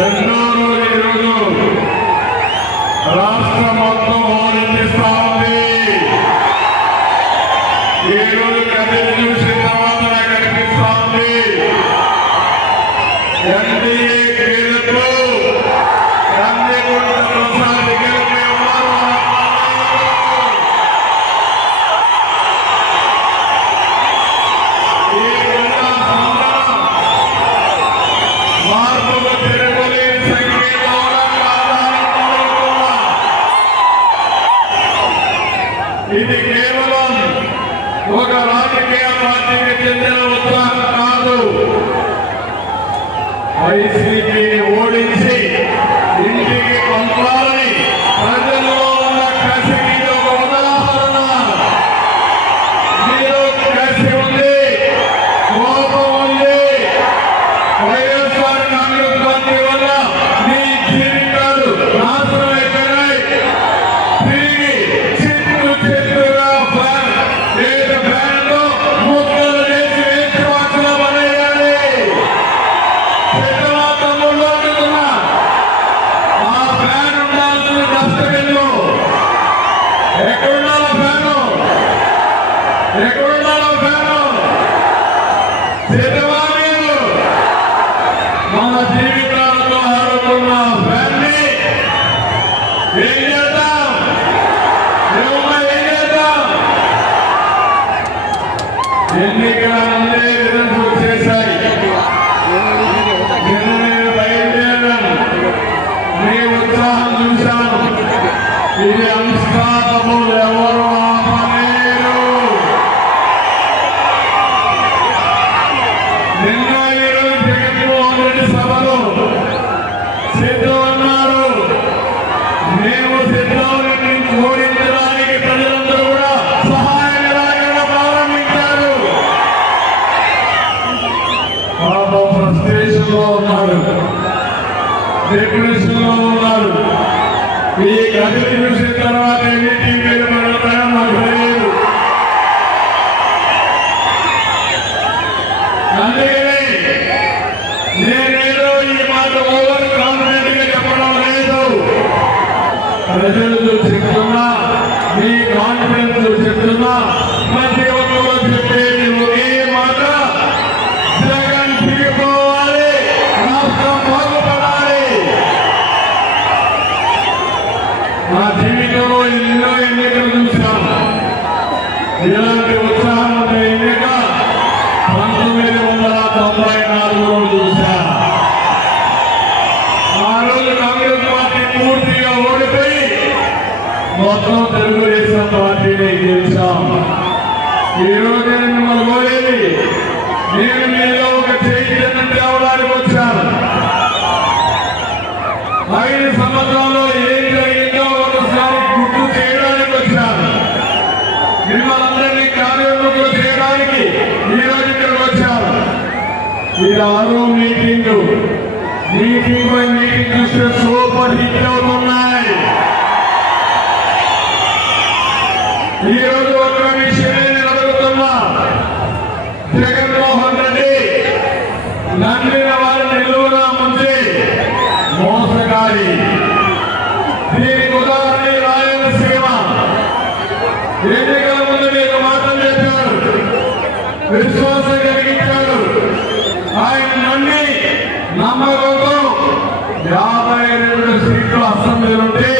రెండో రోజు రాష్ట్రం మొత్తం ఆనందిస్తా ఉంది. ఈ రోజు కదిలి చూసిన తర్వాత నాకు అనిపిస్తా ఉంది ఎన్డీఏ పేరుతో కందిగుంట ప్రసాద్ గెలిపే మార్పుకు తిరగలేని సంకేతంగా ఇది కేవలం ఒక రాజకీయ పార్టీకి చెందిన ఉత్సాహం కాదు. వైసీపీని ఓడించి ఇంటికి పంపాలని ప్రజల్లో ఉన్న కసికి ఒక ఉదాహరణ. మీరు కసి ఉంది, కోపం ఉంది. వైఎస్ఆర్ కాంగ్రెస్ పార్టీ వల్ల మీ జీవితాలు నాశనం అయిపోయినాయి. తిరిగి చిత్తు చిత్తుగా ఫ్యాన్లో ముక్కలు చేసి వేసి వాసన పడేయాలి. తమ్ముళ్ళు అడుగుతున్నా, ఆ ఫ్యాన్ ఉండాల్సిన డస్ట్బిన్లో ఎక్కడుండాలో ఫ్యాను, ఎక్కడుండాలో ఫ్యాను సిద్ధమానీయులు మన జీవితాలతో ఆడుతున్న ఫ్యాన్ని ఏం చేద్దాం? ఏం చేద్దాం? ఎన్నికలన్నీ రిజల్ట్స్ వచ్చేసాయి. నేను బయలుదేరాను, మీ ఉత్సాహం చూశాను. ఇది అన్స్టాపబుల్, ఎవరు ఆపలేరు. నిన్న ఈరోజు జగన్మోహన్ రెడ్డి సభలో సిద్ధం అన్నారు. మేము సిద్ధాన్ని ఓడించడానికి ప్రజలందరూ కూడా సహాయకరంగా ప్రారంభించారు. పాపం ఫ్రస్ట్రేషన్ లో ఉన్నారు, డిప్రెషన్ లో ఉన్నారు. ఈ గదిని చూసిన తర్వాత ఎన్నిటి మీద పడతాయో నాకు తెలియదు. అందుకని నేనేదో ఈ మాట ఓవర్ కాన్ఫిడెంట్ గా చెప్పడం లేదు. ప్రజలతో చెప్తున్నా, మీ కాన్ఫిడెన్స్ చెప్తున్నా. ప్రతి ఒక్కరూ చెప్పేది ఒకే మాట, జగన్ దిగిపోవాలి, రాష్ట్రం బాగుపడాలి. నా జీవితంలో ఎన్నో ఎన్నికలు చూశాను. ఇలాంటి ఉత్సాహం ఎన్నిక 1994లో చూశాను. ఆ రోజు కాంగ్రెస్ పార్టీ పూర్తిగా ఓడిపోయి మొత్తం తెలుగుదేశం పార్టీని గెలిచాం. ఈ రోజు నేను మిమ్మల్ని కోరేది, నేను మీలో ఒక చైతన్యం తేవడానికి వచ్చాను. 5 సంవత్సరాల్లో ఏం జరిగిందో ఒకసారి గుర్తు చేయడానికి వచ్చాను. మిమ్మల్ని అందరినీ కార్యక్రమంలో చేయడానికి ఈ రోజు ఇక్కడికి వచ్చాను. ఇది 6వ మీటింగ్. మీటింగ్ బై మీటింగ్ చూస్తే సూపర్ హిట్ అవుతున్నాయి. ఈ రోజు ఒక విషయమే నేను అడుగుతున్నా, జగన్మోహన్ రెడ్డి నమ్మిన వారిని నిలువునా ముందే మోసగాడి. దీనికి ఉదాహరణ రాయలసీమ. ఎన్నికల ముందు మీకు మాటలు చెప్పారు, విశ్వాసం కలిగించారు. ఆయన నమ్మి నమ్మకంతో 52 సీట్లు అసెంబ్లీలుంటే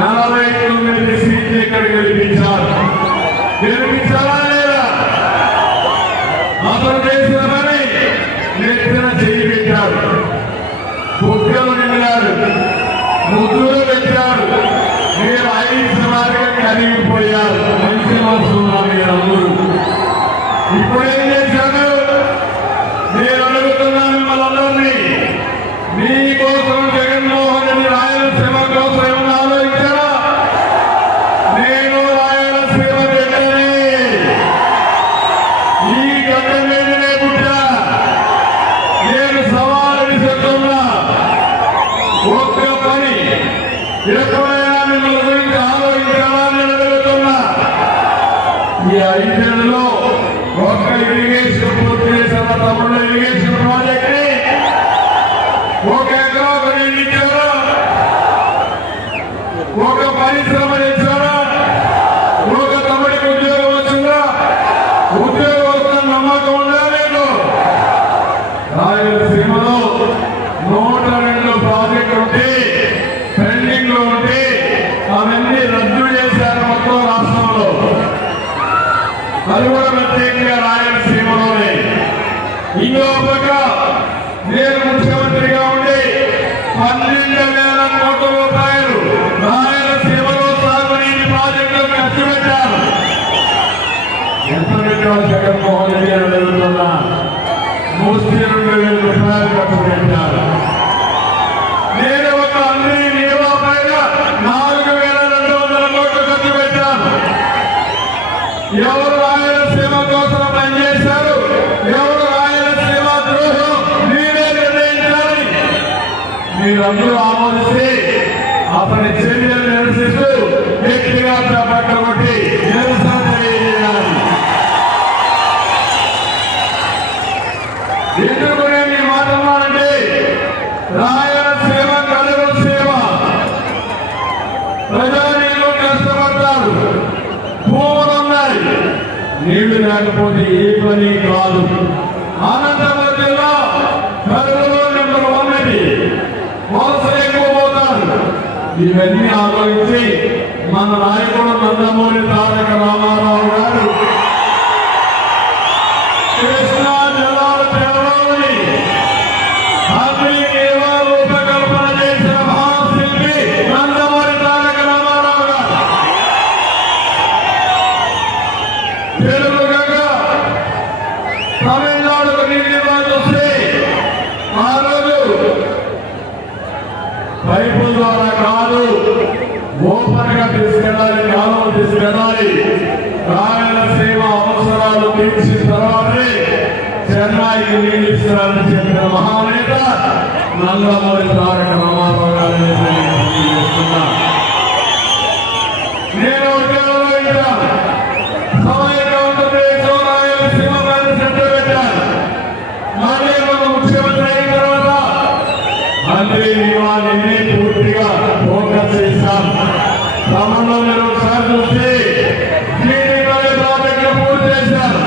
49 సీట్లు ఇక్కడ గెలిపించారు. గెలిపించారా లేదా? అతను చేసిన పని నెత్తిన చేయి పెట్టారు, బుగ్గలు నిండారు, ముద్దులు పెట్టారు. మీరు 5 వారిగా కరిగిపోయారు. మంచి మనసున్నారు మీరందరూ. ఇప్పుడేం చేశారు? నేను అడుగుతున్నాను మిమ్మల్ని అందరినీ, మీకోసం జగన్మోహన్ రెడ్డి రాయలసీమ కోసం ఏమన్నా ఆలోచించారా? నేను రాయలసీమ బిడ్డని, ఈ గడ్డ మీదనే పుట్టా. నేను సవాలు విసురుతున్నా. ఒక్క పని ఎప్పుడైనా మిమ్మల్ని గురించి ఆలోచించాలా అని అడుగుతున్నా. ఈ 5 నెలల్లో ఒక్క ఇరిగేషన్ పూర్తి చేసిన తమ్ముళ్ళు ఇరిగేషన్ ప్రాజెక్ట్ ని 1 ఎకరా రాయలసీమలో 102 ప్రాజెక్టులు ఉంటే పెండింగ్ లో ఉంటే అవన్నీ రద్దు చేశారు మొత్తం రాష్ట్రంలో. అది కూడా ప్రత్యేకంగా రాయలసీమలోనే. ఇంకో పక్క నేను ముఖ్యమంత్రిగా ఉండి 12,000 కోట్ల రూపాయలు రాయలసీమలో సాగునీటి ప్రాజెక్టులు ఖర్చు పెట్టారు. ఎంత పెట్టారు జగన్మోహన్ రెడ్డి గారు అడుగుతున్నా? 32,000 రూపాయలు ఖర్చు పెట్టారు. నేను ఒక అందరి నియమా పైన 4,200 కోట్లు ఖర్చు పెట్టాను. ఎవరు రాయలసీమ కోసం పనిచేశారు, ఎవరు రాయలసీమ ద్రోహం మీరే నిర్ణయించాలి. మీరందరూ ఆమోదిస్తే అతని చర్యలు నిరసిస్తూ వ్యక్తిగా చేపట్ట కొట్టి నిరసన తెలియజేయాలి. ఎందుకు నేను ఈ మాట అన్నానంటే, రాయలసీమ కలుగు సేవ ప్రజానీయులు కష్టపడతారు. భూములు ఉన్నాయి, నీళ్లు లేకపోతే ఏ పని కాదు. అనంతపురం జిల్లా కలుగులో నెంబర్ 1 ఇది. వలసలు ఎక్కువ పోతారు. ఇవన్నీ ఆలోచించి మన నాయకుడు నందమూరి తారక రామారావు గారు కృష్ణా జలాల పేరుని రూపకల్పన చేసిన మహాశిల్పి నందమూరి తారక రామారావు గారు. తెలుగుగా తమిళనాడుకు నీళ్ళు వస్తే ఆ రోజు పైపుల ద్వారా కాదు, ఓపెన్ గా తీసుకెళ్ళాలి, కాలువ తీసుకెళ్ళాలి. రాయలసీమ అవసరాలు తీర్చిన తర్వాతే చెన్నైకి నీళ్ళు ఇస్తారని చెప్పిన మహానేత నందమూరి తారక రామారావు గారిని తెలియజేస్తున్నా. నేను ఉద్యోగం సమయంగా ఉంటుంది. రాయలసీమ మీద శ్రద్ధ పెట్టాను. మళ్ళీ మన ముఖ్యమంత్రి అయిన తర్వాత అన్ని నియమాలన్నీ పూర్తిగా ఫోకస్ చేశాం. క్రమంలో మీరు ఒకసారి చూస్తే జీడీపల్లి ప్రాజెక్టులు పూర్తి చేశారు.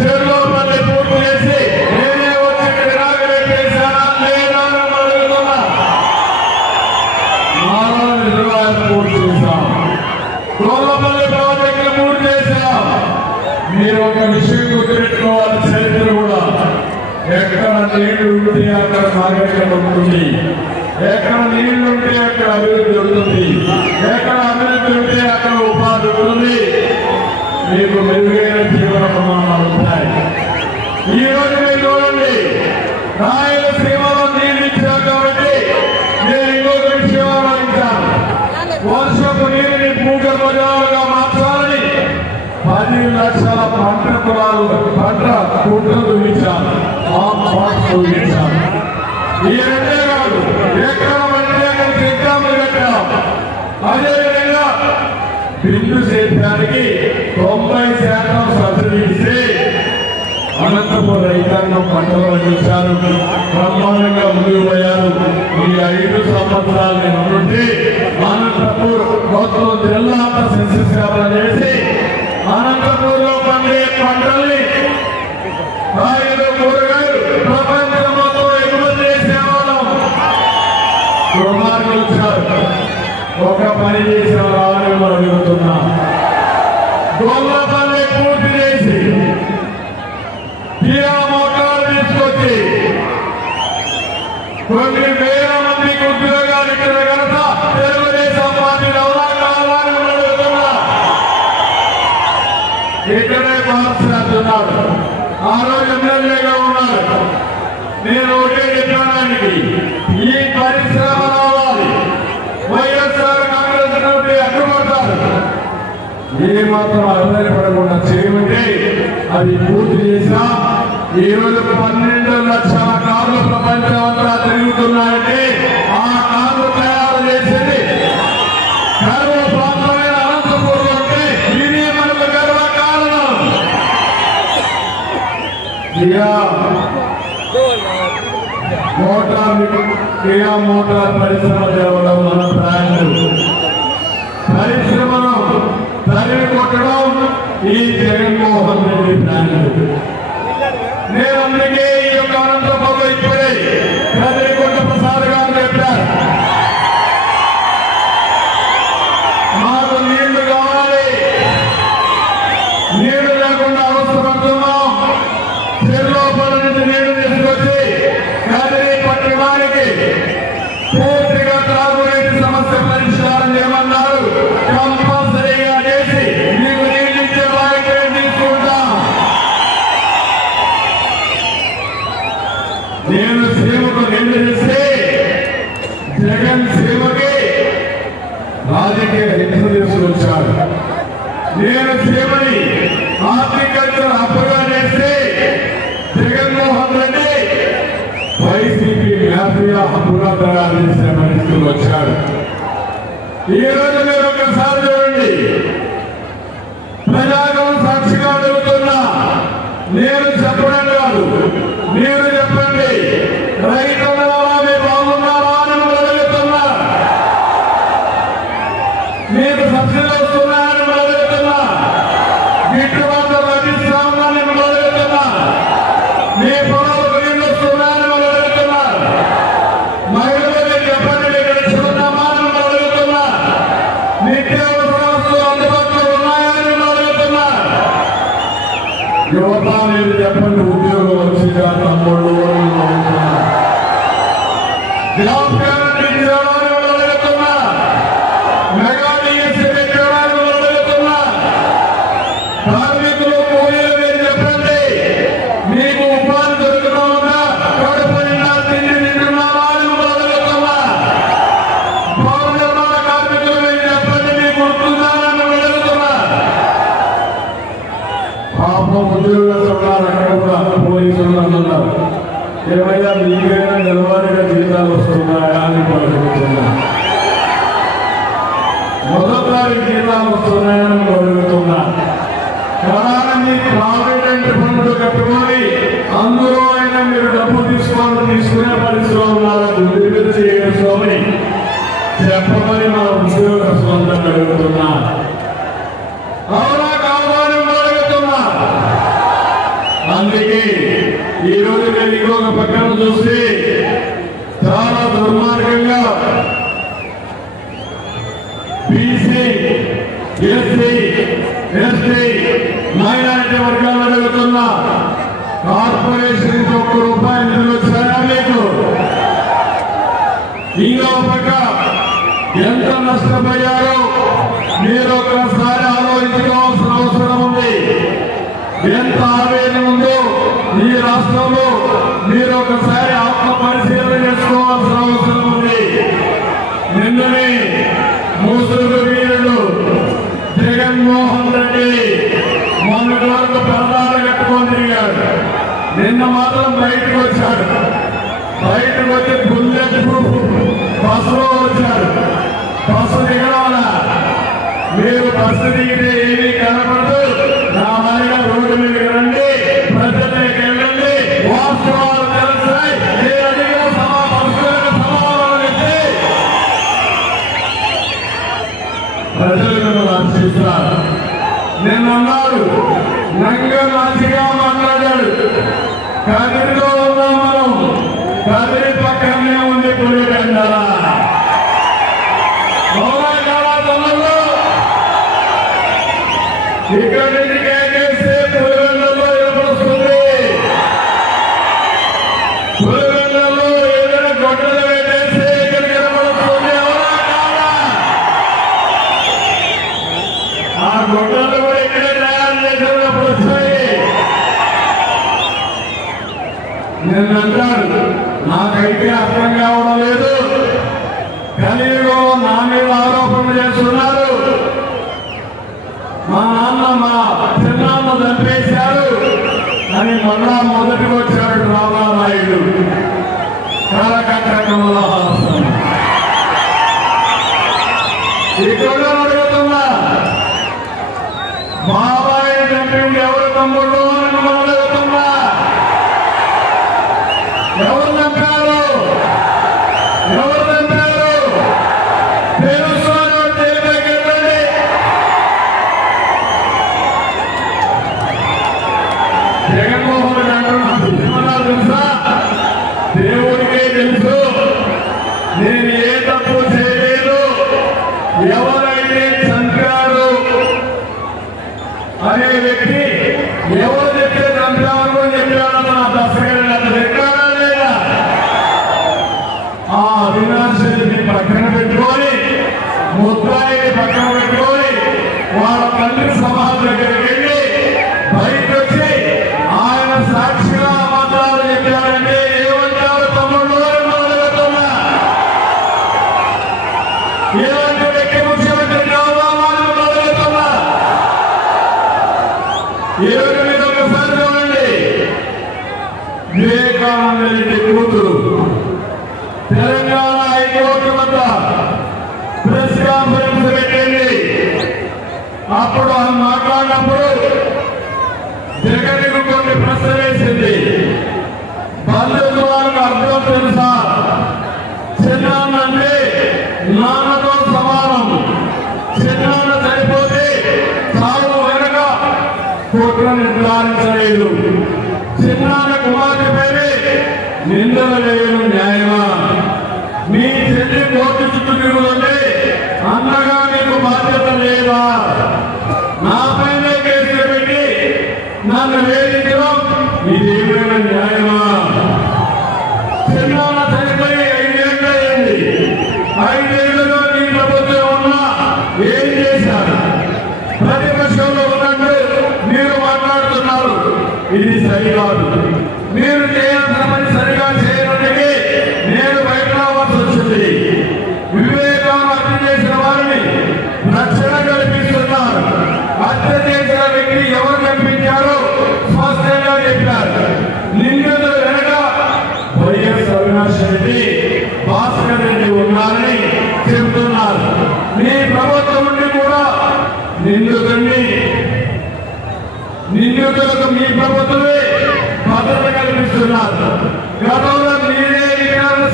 చెరువుపల్లి పూర్తి చేసి నేనే వచ్చి విరాగలే చేశానా లేదా అడుగుతున్నా. రిజర్వాయర్ పూర్తి చేశాం. గోల్లపల్లి ప్రాజెక్టులు పూర్తి చేశాం. మీరు ఒక విషయం గుర్తుపెట్టుకోవాలి, చరిత్ర కూడా ఎక్కడ నీళ్లు ఉంటే అక్కడ నాగరికత ఉంటుంది, ఎక్కడ నీళ్లు ఉంటే అక్కడ అభివృద్ధి ఉంటుంది, ఎక్కడ అభివృద్ధి ఉంటే అక్కడ ఉపాధి ఉంటుంది, మీకు మెరుగైన జీవన ప్రమాణాలు ఉంటాయి. ఈ రోజు మీరు చూడండి, రాయలసీమలో నీళ్ళు ఇచ్చారు కాబట్టి నేను ఇంకొక విషయం ఆలోచించాను. వర్షపు నీరుని భూగర్భ జలాలుగా మార్చాలని 10 లక్షల పంట పొలాలు కుట్రలు చూపించాను. ఈ రెండే కాదు, ఎకరం అంటే ఎగ్జాంపుల్ పెట్టాం. అదేవిధంగా బిందు సేద్యానికి 90% సబ్సిడీ ఇస్తే అనంతపురం రైతాంగం పంటలు పండించారు, బ్రహ్మాండంగా ముందుకు పోయారు. ఈ 5 సంవత్సరాలు నేను ఉంటే అనంతపూర్ మొత్తం జిల్లా సెన్సెస్ చేసి అనంతపూర్ లో పండే పంటల్ని కాయలు కూరగాయలు ప్రపంచం మొత్తం ఎగుమతి చేసేవాళ్ళం. దుర్మార్గులు వచ్చారు, ఒక పని చేసిన వాళ్ళని మనం అడుగుతున్నాం. గొల్లపల్లి పూర్తి చేసి కియా మోటార్ తీసుకొచ్చి కొన్ని వేల మందికి ఉద్యోగాలు ఇచ్చిన ఘనత తెలుగుదేశం పార్టీ కావాలని అడుగుతున్నా. ఇక్కడే మాట్లాడుతున్నాడు. ఆ రోజు ఎమ్మెల్యేగా ఉన్నాడు. నేను ఒకటే చెప్పడానికి, ఈ పరిశ్రమ రావాలి. వైఎస్ఆర్ కాంగ్రెస్ నుండి అడ్డుపడతారు. ఏ మాత్రం అభివృద్ధి చేయమంటే అది పూర్తి చేసినా ఈ రోజు 12 లక్షల కార్లు ప్రపంచం అంతా తిరుగుతున్నాయంటే ఆ కార్లు తయారు చేసేది గర్వ ప్రాంతమైన అనంతపూర్ అంటే ఇది మనకు గర్వ కారణం. కియా మోటార్ పరిశ్రమ తేవడం మన ప్రయాణాలు. పరిశ్రమను తరిమి కొట్టడం ఈ జగన్మోహన్ రెడ్డి ప్రయాణాలు. నేను అందుకే ఈ యొక్క అనంతపురం నేను సేవకు నిండు చేస్తే జగన్ సేవకి రాజకీయ హింస తీసుకొచ్చాడు. నేను సేవని హార్టికల్చర్ హబ్బుగా చేస్తే జగన్మోహన్ రెడ్డి వైసీపీ మాఫియా హబ్బుగా తయారు చేసిన పరిస్థితులు వచ్చాడు. ఈ రోజు మీరు ఒకసారి చూడండి, ప్రజాగం సాక్షిగా అడుగుతున్నా, నేను చెప్పడం కాదు, మీరు చెప్పండి, రైతుల బాగున్నారా అని అడుగుతున్నా, మీకు సబ్సిడీ వస్తున్నాయని అడుగుతున్నా, గిట్టుబాటు లభిస్తామని అడుగుతున్నా, మీ పొలాలకు నీళ్ళు వస్తున్నాయని అడుగుతున్నా, మహిళలు చెప్పండి ఇక్కడ చూద్దామా అని అడుగుతున్నా, నిత్యావసర వస్తువులు అందుబాటులో ఉన్నాయని అడుగుతున్నా. యువత మీరు చెప్పండి, ఉద్యోగం వచ్చిందా తమ్ముళ్ళు అని అడుగుతున్నా, జాబ్ గ్యారెంటీ ఇచ్చేవారని అడుగుతున్నా, మెగా డిఎస్సీ పెట్టేవారని అడుగుతున్నా, కార్మికులు కూలీలు మీరు చెప్పండి, మీకు ఉపాధి దొరుకుతా ఉందా, కడుపు నిండా తిండి తింటున్నావా అని అడుగుతున్నా, భవన నిర్మాణ కార్మికులు మీరు చెప్పండి, మీకు ఉంటుందా అని అడుగుతున్నా. పాపం ఉద్యోగస్తులు ఉన్నారు, అక్కడ కూడా పోలీసులు అన్నారు, ఏమైనా మీకైనా నెలవారీగా జీతాలు వస్తున్నాయా అని అడుగుతున్నా, మొదటి జీతాలు వస్తున్నాయని అడుగుతున్నా. కానీ ప్రావిడెంట్ ఫండ్ కట్టుకొని అందులో అయినా మీరు డబ్బు తీసుకునే పరిస్థితిలో ఉన్నారా గుర్తు చేసుకొని చెప్పమని మా ఉద్యోగస్తులందరూ అడుగుతున్నా. అవునా కావాలని అడుగుతున్నా. అందుకే ఈ రోజు నేను ఇంకొక పక్కన చూస్తే చాలా దుర్మార్గంగా బీసీ, ఎస్సీ, ఎస్టీ, మైనారిటీ వర్గాలు అడుగుతున్నా, కార్పొరేషన్ ₹1 నిధులు వచ్చాయా మీకు? ఇంకో పక్క ఎంత నష్టపోయారో మీరు ఒకసారి ఆలోచించుకోవాల్సిన అవసరం ఉంది. ఎంత ఆవేదన ఉందో ఈ రాష్ట్రంలో మీరు ఒకసారి ఆత్మ పరిశీలన చేసుకోవాల్సిన అవసరం ఉంది. నిన్ననే ముసుగు వీరుడు జగన్మోహన్ రెడ్డి మొన్నటి వరకు పరదాలు కట్టుకొని తిరిగాడు. నిన్న మాత్రం బయటకు వచ్చాడు. బయటకు వచ్చి బుల్లెట్ ప్రూఫ్ బస్సులో వచ్చాడు. బస్సు దిగడాల మీరు బస్సు దిగితే ఏమీ కనపడదు. నా మాదిరిగా రోడ్డు మీదకి రండి, ప్రజలకు వెళ్ళండి, వాస్తవాలు తెలుస్తాయి. మీరు అడిగిన సమాధానం ఇచ్చి ప్రజలను రక్షిస్తారు. నిన్నన్నాడు నంగనాచిగా మాట్లాడాడు. కదిరిలో ఉన్నాం మనం, కదిరి పక్కనే ఉంది పులివెందల. ఇక్కడి నుంచి కేకేస్తే పులివెందలో ఏర్పడుతుంది. పులివెందలో ఏదైనా గొడ్డలు పెట్టేస్తే ఇక్కడికి ఏర్పడుతుంది. ఎవరా కాదా? ఆ గొడ్డలు కూడా ఇక్కడే తయారు చేసినప్పుడు వచ్చాయి. నేను అంటాను, నాకైతే అర్థం కావడం లేదు. కలియుగంలో నా మీద ఆరోపణలు చేస్తున్నారు. మా నాన్న మా చిన్నాన్న చంపేశారు అని మళ్ళా మొదటికి వచ్చాడు రామానాయుడు. కరకట్టకంలో ఇక్కడ అడుగుతున్నా, బాబాయ్ చంపింది ఎవరు తమ్ముడు అని అడుగుతున్నా. ఎవరు చంపారు? ఎవరు చంపారు? తెలుసుకోని తెలియదండి. జగన్మోహన్ రెడ్డి అంటున్నారు తెలుసా, దేవుడికే తెలుసు నేను ఏ తప్పు చేయలేదు. ఎవరైతే చంపారు అనే వ్యక్తి ఎవరు చెప్తే చంపారు అని చెప్పాడన్న దశగా చెప్పాడా లేదా? ఆ అవినాష్ రెడ్డిని పక్కన పెట్టుకొని, ముద్దాయిని పక్కన పెట్టుకొని, వాళ్ళ తల్లి సమాజం దగ్గరికి వెళ్ళి బయటకు వచ్చి ఆయన సాక్షిగా మాట్లాడాలి చెప్పారంటే ఏమంటారు? మంగళరెడ్డి కూతురు తెలంగాణ హైకోర్టు వద్ద ప్రెస్ కాన్ఫరెన్స్ పెట్టింది. అప్పుడు ఆమె మాట్లాడినప్పుడు జగన్కు కొన్ని ప్రశ్నలు వేసింది. బంధుత్వాలకు అర్థం తెలుసా? చిన్నాన్న అంటే నాన్నతో సమానం. చిన్నాన్న చనిపోతే చావు వెనక కోర్టు నిర్ధారించలేదు. చిన్నాన్న కుమార్తెపైనే నిందలు వేయడం న్యాయమా? మీ చెల్లి కోర్టు చుట్టూ తిరుగుతుంటే అన్నగా మీకు బాధ్యత లేదా? నాపైనే కేసులు పెట్టి నన్ను వేధించడం ఇదేమైనా న్యాయమా? చిన్నాన్న చనిపోయి 5 ఏళ్ళు అయింది. 5 ఏళ్లలో మీ ప్రభుత్వం ఉన్నా ఏం చేశారు? ప్రతిపక్షంలో ఉన్నట్టు మీరు మాట్లాడుతున్నారు. ఇది సరికాదు. మీరు చేయాల్సిన పని సరిగా చేయడానికి నేను బయట రావాల్సి వచ్చింది. వివేకాన్ని హత్య చేసిన వారిని రక్షణ కల్పిస్తున్నారు. హత్య చేసిన వ్యక్తి ఎవరు కల్పించారో స్పష్టంగా చెప్పారు. నిందితులు వెనక వైఎస్ అవినాష్ రెడ్డి, భాస్కర్ రెడ్డి ఉన్నారని చెబుతున్నారు. మీ ప్రభుత్వం నుండి కూడా నిందితులకు మీ ప్రభుత్వమే భద్రత కల్పిస్తున్నారు. గతంలో మీరే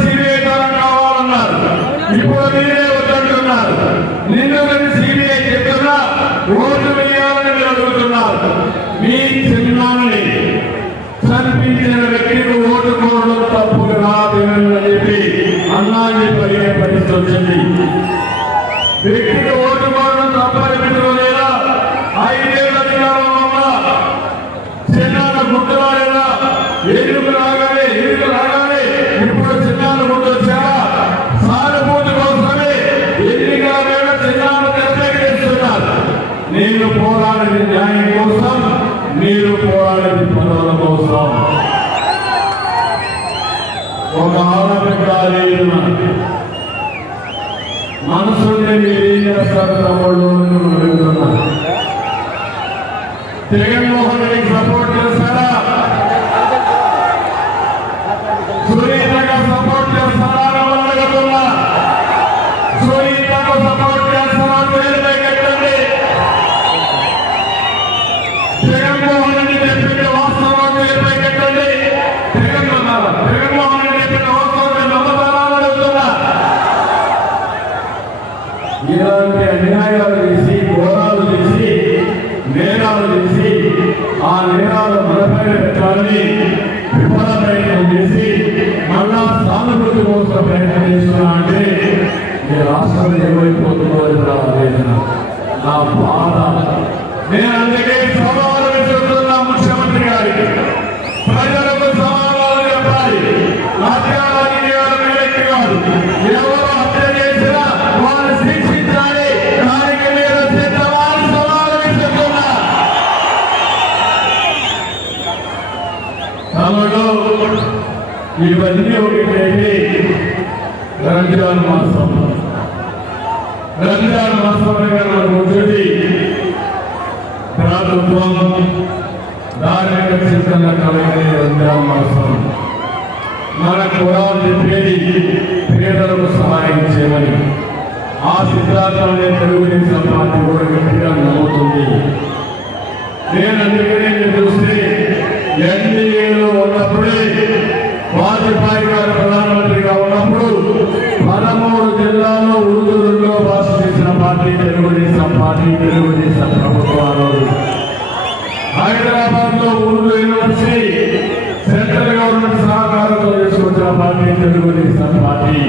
సిబిఐ ద్వారా కావాలన్నారు. ఇప్పుడు మీరే వద్దంటున్నారు. నిందితులని సిబిఐ చెప్తున్నా ఓటు వేయాలని మీరు అడుగుతున్నారు. మీ చిన్నాన్ని చంపించిన వ్యక్తికి ఓటు కోరడం తప్పు కాదని చెప్పి అన్నాన్ని పరిగే పరిస్థితి వచ్చింది. వ్యక్తికి ఓటు కోరడం తప్పనిపించలేదా? 5 ఏళ్ల అధికారం వల్ల చిన్నాన్న గుర్తురాలేదా? ఎన్నికలు రాగానే ఇప్పుడు చిన్నాన్న గుర్తొచ్చారా? సానుభూతి కోసమే ఎన్నికల వేళ చిన్నాన్న తెరపైకిస్తున్నారు. నేను పోరాడేది న్యాయం కోసం, మీరు పోరాడేది పదవుల కోసం. ఒక ఆడబిడ్డ మనసుంటే మీరేం చేస్తారు తమ్ముళ్ళు అడుగుతున్నా. జగన్మోహన్ రెడ్డికి సపోర్ట్ చేస్తారా? సునీతగా సపోర్ట్ చేస్తారా? అడుగుతున్నా. సునీతకు సపోర్ట్ చేస్తారా? పేరుపై కట్టండి. జగన్మోహన్ రెడ్డి చెప్పిన వాస్తవం పేరుపై కట్టండి. జగన్మోహన్ రెడ్డి చెప్పిన వాస్తవం నమ్మకాలను అడుగుతున్నా. ఇలాంటి అన్యాయాలు చేసి, ఘోరాలు చేసి, నేరాలు చేసి, ఆ నేరాలు మనపైన పెట్టాలని విఫల ప్రయత్నం చేసి మళ్ళా సానుభూతి కోసం ప్రయత్నం చేస్తున్నా అంటే ఈ రాష్ట్రం ఏమైపోతుందో ఆవేదన, నా బాధ. నేను అందుకే సవాలు విసురుతున్నా ముఖ్యమంత్రి గారికి. ప్రజలకు సవాలు చెప్పాలి. రాజ్యాంగాలు వ్యక్తి కాదు. ఎవరు హత్య చేసినా వాళ్ళు శిక్షించాలి. దానికి మీరు సిద్ధమని సవాలు విసురుతున్నా. తమలో ఇవన్నీ ఒకటైతే రంజాన్ మాసం వచ్చేది ప్రభుత్వం ధార్మిక చింతన కలిగే రంజాన్ మాసం. మన ఖురాన్ చెప్పేది పేదలకు సహాయం చేయమని. ఆ సిద్ధాంతాన్ని తెలుగుదేశం పార్టీ కూడా గట్టిగా నమ్ముతుంది. నేను అందుకనే చూస్తే ఎన్డీఏలో ఉన్నప్పుడే వాజ్పేయి గారు ప్రధానమంత్రిగా ఉన్నప్పుడు 13 జిల్లాల్లో ఉర్దూలో భాష చేసిన పార్టీ తెలుగుదేశం పార్టీ, తెలుగుదేశం ప్రభుత్వాలు. హైదరాబాద్ లో ఉర్దూ యూనివర్సిటీ సెంట్రల్ గవర్నమెంట్ సహకారంతో తీసుకొచ్చిన పార్టీ తెలుగుదేశం పార్టీ.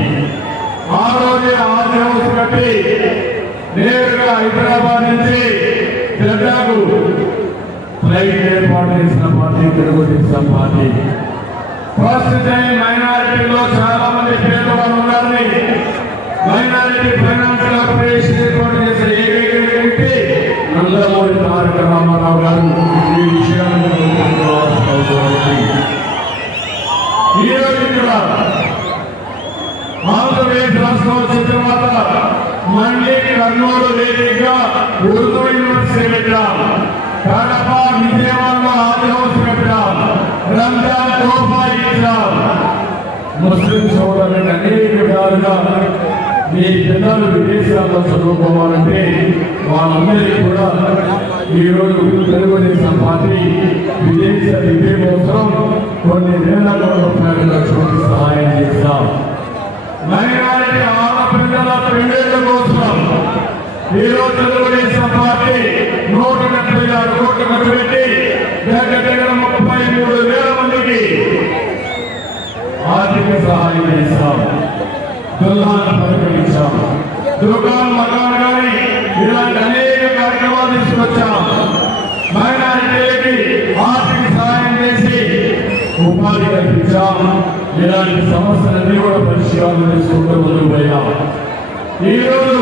ఆ రోజే ఆర్ట్ హౌస్ కట్టి నేరుగా హైదరాబాద్ నుంచి జెండాకు ఫ్లైట్ ఏర్పాటు చేసిన party Telugu Desam party. First time మైనారిటీలో చాలా మంది పేదవాళ్ళు ఉన్నారని మైనారిటీ ఫైనాన్షియల్ కార్పొరేషన్ ఏర్పాటు చేసిన ఏకైక వ్యక్తి నందమూరి తారక రామారావు గారు. ఈ విషయాన్ని ఈ రోజు కూడా ఆంధ్రప్రదేశ్ రాష్ట్రం వచ్చిన తర్వాత మళ్ళీ కర్నూలు వేదికగా ఉర్దూ యూనివర్సిటీ పెట్టాం. కడప, విజయవాడలో ఆర్ట్ హౌస్ పెట్టాం. రంజాన్ తోఫా ఇచ్చాం. ముస్లిం సోదరులకు అనేక విధాలుగా మీ పిల్లలు విదేశాల్లో చదువుకోవాలంటే వాళ్ళందరికీ కూడా ఈరోజు తెలుగుదేశం పార్టీ విదేశ విద్య కోసం కొన్ని వేల కోట్ల రూపాయల సహాయం చేస్తాం. మైనారిటీ ఆడపిల్లల పెళ్లిళ్ల కోసం ఈరోజు తెలుగుదేశం పార్టీ 176 కోట్లు ఖర్చు పెట్టి దగ్గర 33,000 మందికి ఆర్థిక సహాయం చేస్తాం. దుల్హాన్ పరిగణించాం. దుకాన్ మకాన్ కానీ ఇలాంటి అనేక కార్యక్రమాలు తీసుకొచ్చాం. మైనారిటీలకి ఆర్థిక సహాయం చేసి ఉపాధి కల్పించాం. ఇలాంటి సమస్యలన్నీ కూడా పరిష్కారం చేసుకుంటూ ముందుకు పోయాం. ఈరోజు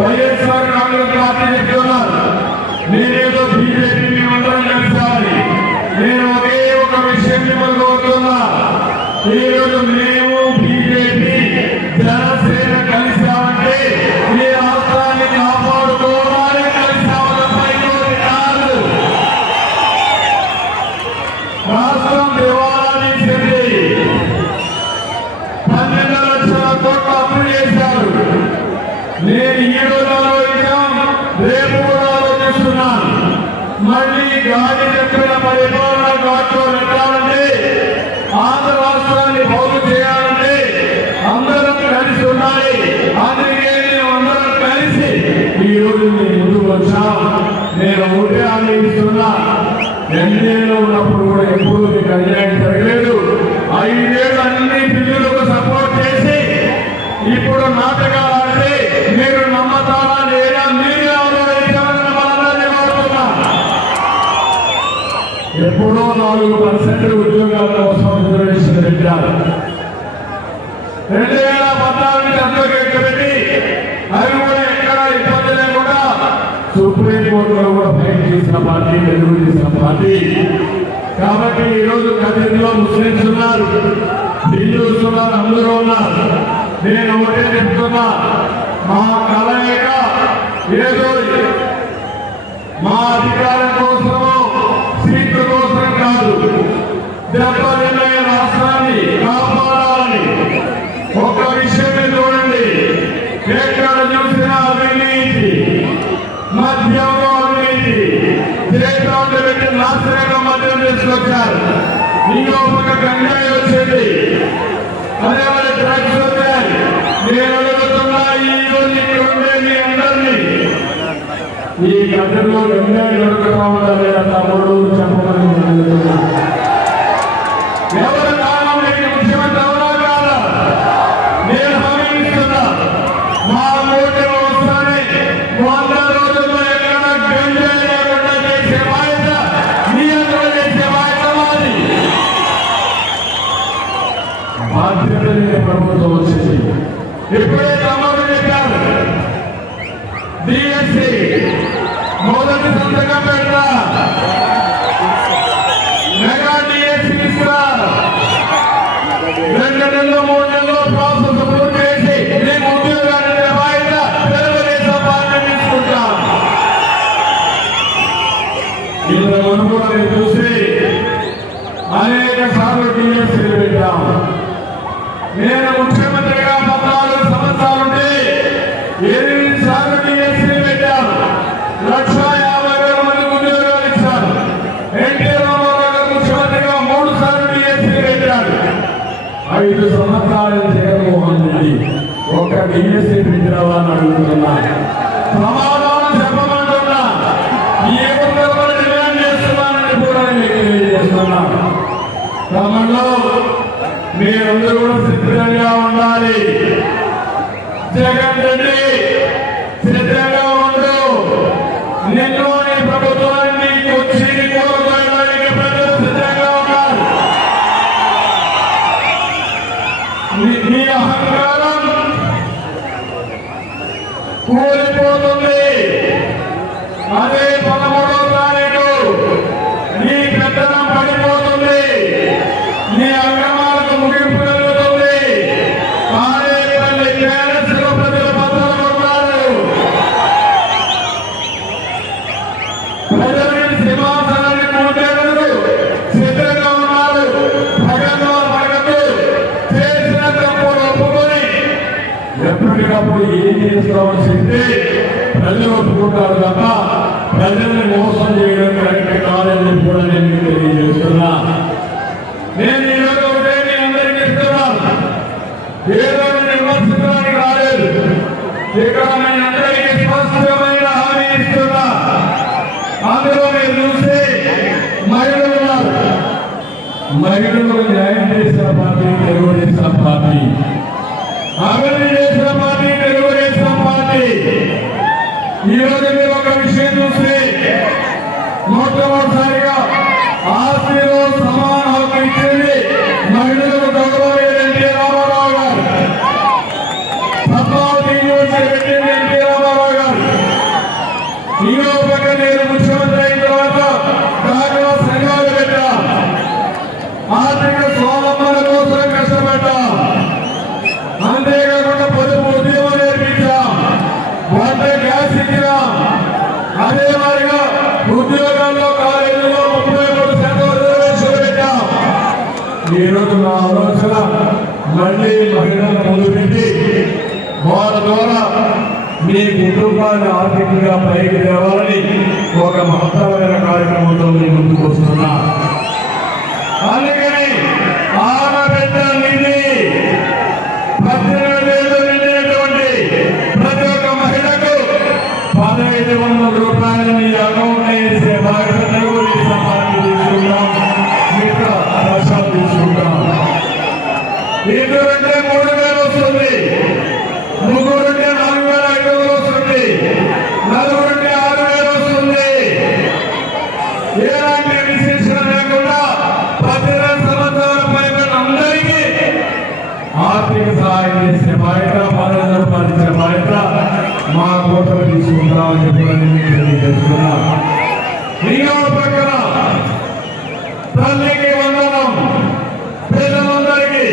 వైఎస్ఆర్ కాంగ్రెస్ పార్టీ చెప్తున్నారు, నేనేదో బీజేపీ మేమందరం కలిసాలి. నేను ఒకే ఒక విషయం మిమ్మల్ని కోరుతున్నా, ఈరోజు మేము బీజేపీ జనసేన కలిసామంటే ఈ రాష్ట్రాన్ని కాపాడుకోవడానికి కలిసామని పైకి కాదు. రాష్ట్రం దివాలా తీసింది. 12 లక్షల కోట్ల అప్పు చేశారు. నేను ఈ రోజు ఆలోచించాం, రేపు కూడా ఆలోచిస్తున్నాను. మళ్ళీ గాలి చక్ర పరిపాలన ఘాట్లో పెట్టాలంటే, ఆంధ్ర రాష్ట్రాన్ని బాగు చేయాలంటే అందరం కలిసి ఉండాలి. అందుకే మేము అందరం కలిసి ఈ రోజు నేను ముందుకు వచ్చాం. నేను ఒకటే ఆలోచిస్తున్నా, ఎన్డీఏలో ఉన్నప్పుడు కూడా ఎప్పుడు మీకు అన్యాయం జరగలేదు. 5 ఏళ్ళు అన్ని బిల్లులకు సపోర్ట్ చేసి ఇప్పుడు నాటకాలు ఆడితే మీరు నమ్మతారా లేదా మీరు ఆలోచించాలని మనందరినీ కోరుతున్నా. ఎప్పుడో 4% ఉద్యోగాల కోసం రిజర్వేషన్ పెట్టారు. 2014 అంతకు పెట్టి అవి కూడా ఎక్కడ ఇబ్బంది లేకుండా సుప్రీంకోర్టులో కూడా ఫైట్ చేసిన పార్టీ తెలుగుదేశం పార్టీ. కాబట్టి ఈరోజు కదిరిలో ముస్లింస్ ఉన్నారు, హిందూస్ ఉన్నారు, అందరూ ఉన్నారు. నేను ఒకటే చెప్తున్నా, మా కలయిక ఏదో మా అధికారం కోసమో సీట్ల కోసం కాదు, దెబ్బతిన్న రాష్ట్రాన్ని కాపాడాలని. ఒక విషయమే చూడండి, ఎక్కడ చూసినా అవినీతి, మద్యంలో అవినీతి, దేశాన్ని పెట్టి నాశనంగా మద్యం తీసుకొచ్చారు. ఇంకో పక్క గంజాయి వచ్చేది, అదే మరి డ్రగ్స్ వచ్చాయి. నేను అడుగుతున్నా, ఈ రోజు ఇక్కడ ఉండే మీ అందరినీ ఈ గంటలో గంజాయి దొరకటా ఉండాలి తమ్ముడు చెప్పమని అడుగుతున్నా. ఎవరు కాలం మీకు ముఖ్యమంత్రి ఎవరో కాదా? నేను హామీ ఇస్తున్నా, మా ఓటమి వస్తానే 100 రోజుల్లో ఎక్కడ గంజాయి లేకుండా చేసే బాధ్యత, నియంత్రణ చేసే బాధ్యత మాది. బాధ్యత లేని ప్రభుత్వం వచ్చింది. ఇప్పుడే తమ్ముడు చెప్పారు, డిఎస్సి మొదటి సంతకం పెడతా, మెగా డిఎస్సి ఇస్తా. 2 నెలలు 3 నెలలు ప్రాసెస్ పూర్తి చేసి నేను ఉద్యోగాన్ని బాధ్యత తెలుగుదేశం పార్టీ తీసుకుంటాం. ఇంత మునుపు చూసి అనేక సార్లు డిఎస్సి పెట్టాం. నేను ముఖ్యమంత్రిగా 14 సంవత్సరాలుంటే 8 సార్లు డిఎస్సీ పెట్టాను. 1,50,000 మందికి ఉద్యోగాలు ఇచ్చాను. ఎన్టీ రామారావు గారు ముఖ్యమంత్రిగా 3 సార్లు డిఎస్సీ పెట్టాడు. 5 సంవత్సరాలు జగన్మోహన్ రెడ్డి ఒక డిఎస్సీ పెట్టినవా అని అడుగుతున్నా. సమాధానం చెప్పమంటున్నా. ఏ ఉద్యోగాలు డిమాండ్ చేస్తున్నానని కూడా మీకు తెలియజేస్తున్నా. క్రమంలో మీరందరూ కూడా సిద్ధంగా ఉండాలి. జగన్ రెడ్డి సిద్ధంగా ఉండు. నిన్ను నీ ప్రభుత్వాన్ని వచ్చి కోరుకోవడానికి ప్రజలు సిద్ధంగా ఉన్నారు. నీ అహంకారం కూలిపోతుంది. అదే 13వ తారీఖు నీ పెద్దనం పడిపోతుంది. నీ అక్రమాలకు ముగింపు కలుగుతుంది. కేరళలో ప్రజలు భద్రత ఉన్నారు. ప్రజలని సింహాసనాన్ని కూర్చేందుకు సిద్ధంగా ఉన్నారు. భగవంతుడు చేసిన చెప్పినప్పుడు ఏం చేస్తామని చెప్తే ప్రజలు ఒప్పుకుంటారు తప్ప ప్రజల్ని మోసం చేయడం కరెక్ట్ కాదని కూడా నేను మీకు తెలియజేస్తున్నా. నేను ఈరోజు ఒకటే మీ అందరికీ ఇస్తున్నాను, ఏదో విమర్శించడానికి రాలేదు. ఇక్కడ మీ అందరికీ స్పష్టమైన హామీ ఇస్తున్నా. అందులో మీరు చూస్తే మహిళలు ఉన్నారు. మహిళలు న్యాయం చేసిన పార్టీ తెలుగుదేశం పార్టీ, అభివృద్ధి చేసిన పార్టీ తెలుగుదేశం పార్టీ. ఈరోజు మీరు ఒక విషయం చూస్తే మొట్టమొదటిసారిగా ఆస్తిలో సమాన హక్కు ఇచ్చింది మహిళలకు గౌరవనీయులు ఎన్టీ రామారావు గారు. పద్మావతి యూనివర్సిటీ పెట్టింది ఎన్టీ రామారావు గారు. ఇంకో పక్క నేను ముఖ్యమంత్రి అయిన తర్వాత డాక్రా సంఘాలు పెట్టా, ఆర్థిక స్వావలంబన కోసం కష్టపడ్డా. అంతేకాకుండా పొదుపు ఉద్యమం నేర్పించాం, వంట గ్యాస్ ఇచ్చినాం. అదే మాదిరిగా ఉద్యోగాల్లో కాలేజీలో 33% రిజర్వేషన్ పెట్టాం. ఈరోజు నా ఆలోచన మళ్ళీ మహిళలను మొదలుపెట్టి వాళ్ళ ద్వారా మీ కుటుంబాన్ని ఆర్థికంగా పైకి తేవాలని ఒక మహత్తరమైన కార్యక్రమంతో నేను ముందుకు వస్తున్నా. అందుకని ఆడబిడ్డ నిధి 18 ఏళ్ళు నిండినటువంటి ప్రతి ఒక్క మహిళకు 1500 రూపాయలు మీ అకౌంట్ వేసే బాధ్యత తెలుగుదేశం పార్టీ తీసుకుంటాం, మిగతా రాష్ట్రాలు తీసుకుంటాం. ఇద్దరుంటే 3000 వస్తుంది, ముగ్గురుంటే 4500 వస్తుంది, నలుగురుంటే 6000 వస్తుంది. ఎలాంటి విశేషణ లేకుండా 12 సంవత్సరాల పైన అందరికీ ఆర్థిక సహాయం చేసే బాధ్యత, 15 రూపాయలు ఇచ్చే బాధ్యత మా కోటలు తీసుకుంటామని చెప్పని మీకు తెలియజేస్తున్నా. ఇంకో పక్కన తల్లికి వందనం, పిల్లలందరికీ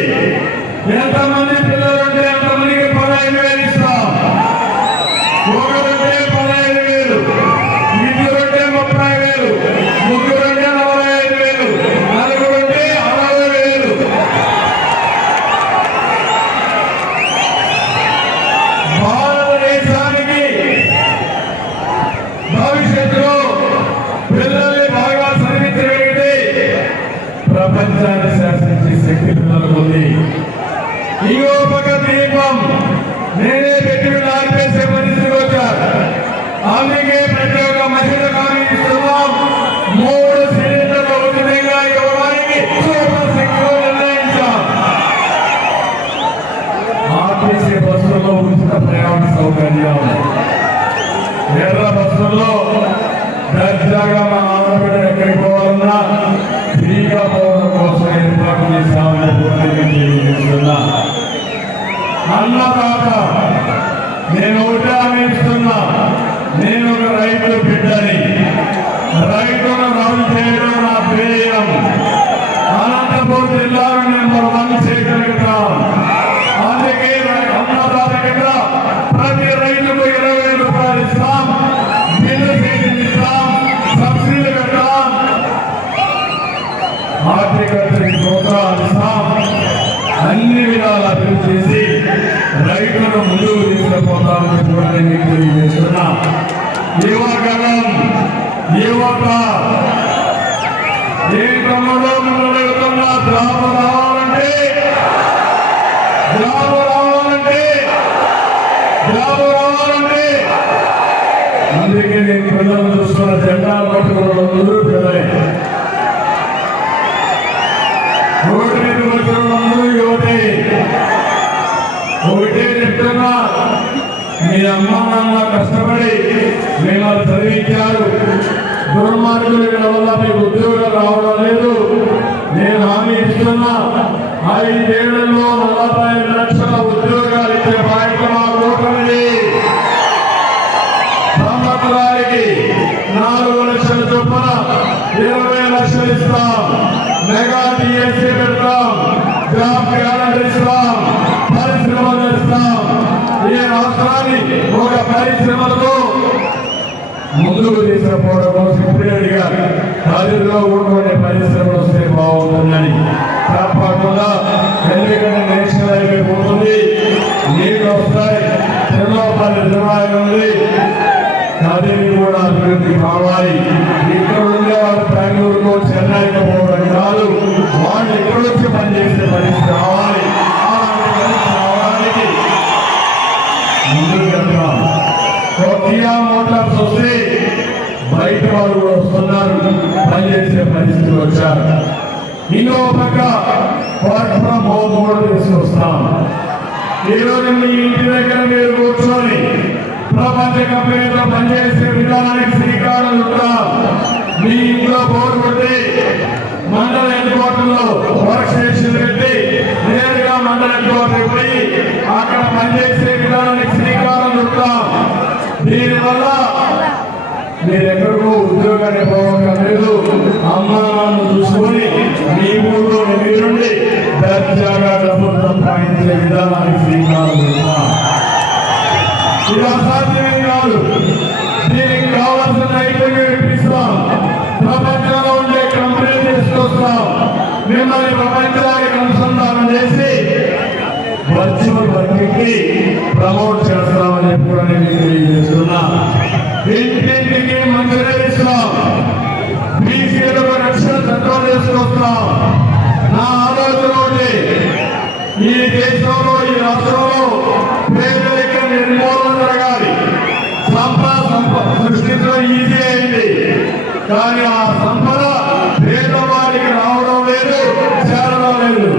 ఎంతమంది పిల్లలుంటే ఎంతమందికి 15,000 ఇస్తాం. ఒకరుంటే 15,000, ఇద్దరుంటే 30,000, ముగ్గురుంటే 45,000, నలుగురుంటే 60,000. భారతదేశానికి భవిష్యత్తులో పిల్లల్ని బాగా చదివించగలిగితే ప్రపంచాన్ని శాసించే శక్తి పిల్లలకు ఉంది. ఇంకో పక్క దీపం నేనే పెట్టి ఆర్పేసే పరిస్థితికి వచ్చారు. అందుకే ప్రతి ఒక్క మహిళ కానీ ఇస్తున్నాం. 3 సిలిండర్లు ఉచితంగా ఇవ్వడానికి సూపర్ శక్తిలో నిర్ణయించాం. ఆర్టీసీ బస్సుల్లో ఉచిత ప్రయాణ సౌకర్యం, ఎర్ర బస్సుల్లో దర్జాగా మా ఆడబిడ్డ ఎక్కడికి పోవాలన్నా ఫ్రీగా పోవడం కోసం ఏర్పాటు చేశామని తెలియజేస్తున్నా. అన్నదాత నేను ఒకటే హామీ ఇస్తున్నా, నేను ఒక రైతు బిడ్డని. రైతును రద్దు చేయడం నా ధ్యేయం. అనంతపురం జిల్లాలో నెంబర్ 1 చేయగలుగుతాం. అందుకే అన్నదాత కింద ప్రతి రైతుకు 20,000 రూపాయలు ఇస్తాం, బిల్లు సీజన్ ఇస్తాం, సబ్సిడీలు పెట్టాం, ఆర్థిక ప్రోత్సాహాలు ఇస్తాం. అన్ని విధాలు అభివృద్ధి చేసి రైతులను ముందుకు తీసుకుపోతామని కూడా నేను మీకు తెలియజేస్తున్నా. యువగణం, యువత ఏ క్రమంలో ముందుకెళ్తున్నా. జాబ్ రావాలంటే అందుకే నేను పిల్లలు చూస్తున్న జెండా పట్టుకున్న పిల్లలే, రోడ్డు మీద వచ్చినందరూ యువతే. ఒకటే చెప్తున్నా, మీ అమ్మ నాన్న కష్టపడి మిమ్మల్ని చదివించారు. దుర్మార్గుల వల్ల మీకు ఉద్యోగం రావడం లేదు. నేను హామీ ఇస్తున్నా, 5 ఏళ్లలో 45 లక్షల ఉద్యోగాలు ఇచ్చే బాధ్యత మా కూటమిది. సంవత్సరానికి 4 లక్షల చొప్పున 20 లక్షలు ఇస్తాం. మెగా టీఎస్సీ పెడతాం, జాబ్ క్యాలెండర్ ఇస్తాం, పరిశ్రమలు ఇస్తాం. ఈ రాష్ట్రాన్ని ఒక పరిశ్రమలతో ముందుకు తీసుకుపోవడం కోసం ఇప్పుడే అడిగారు. రాజుల్లో ఊరుకునే పరిశ్రమలు వస్తే బాగుంటుందని. తప్పకుండా ఎందుకంటే నేషనల్ హైవే పోతుంది, నీళ్లు వస్తాయి, తీసుకొచ్చారు. ఇంకో పక్క వర్క్ ఫ్రమ్ హోమ్ కూడా తీసుకొస్తాం. ఈ రోజు మీ ఇంటి దగ్గర మీరు కూర్చొని ప్రపంచ కంపెనీలో పనిచేసే విధానానికి శ్రీకారం చుట్టాం. మీ ఇంట్లో బోర్డు కొట్టి మండల హెడ్ క్వార్టర్లో వర్క్ స్టేషన్ పెట్టి నేరుగా మండల హెడ్ క్వార్టర్ పోయి అక్కడ పనిచేసే విధానానికి శ్రీకారం చుట్టాం. దీనివల్ల మీరు ఎక్కడికో ఉద్యోగాన్ని పోవక్కర్లేదు. అమ్మా నాన్న చూసుకొని మీ ఊళ్ళో మీరుండి దర్జాగా డబ్బులు సంపాదించే విధానానికి శ్రీకారం చుట్టాం. ఇది అసాధ్యమే కాదు. దీనికి కావాల్సిన నైపుణ్యం ఇప్పిస్తాం. ప్రపంచంలో ఉండే కంపెనీ తీసుకొస్తాం. మిమ్మల్ని ప్రపంచానికి అనుసంధానం చేసి వర్చువల్ వర్క్కి ప్రమోట్ చేస్తామని కూడా నేను తెలియజేస్తున్నా. ఇంటింటికి మంచిగా ఇస్తాం. బీసీలకు రక్షణ చట్టం తీసుకొస్తాం. నా ఆలోచన ఉంటే ఈ దేశంలో ఈ రాష్ట్రంలో పేదరిక నిర్మూలన జరగాలి. సంపద సృష్టించడం ఈజీ అయింది, కానీ ఆ సంపద పేదవాడికి రావడం లేదు, చేరడం లేదు.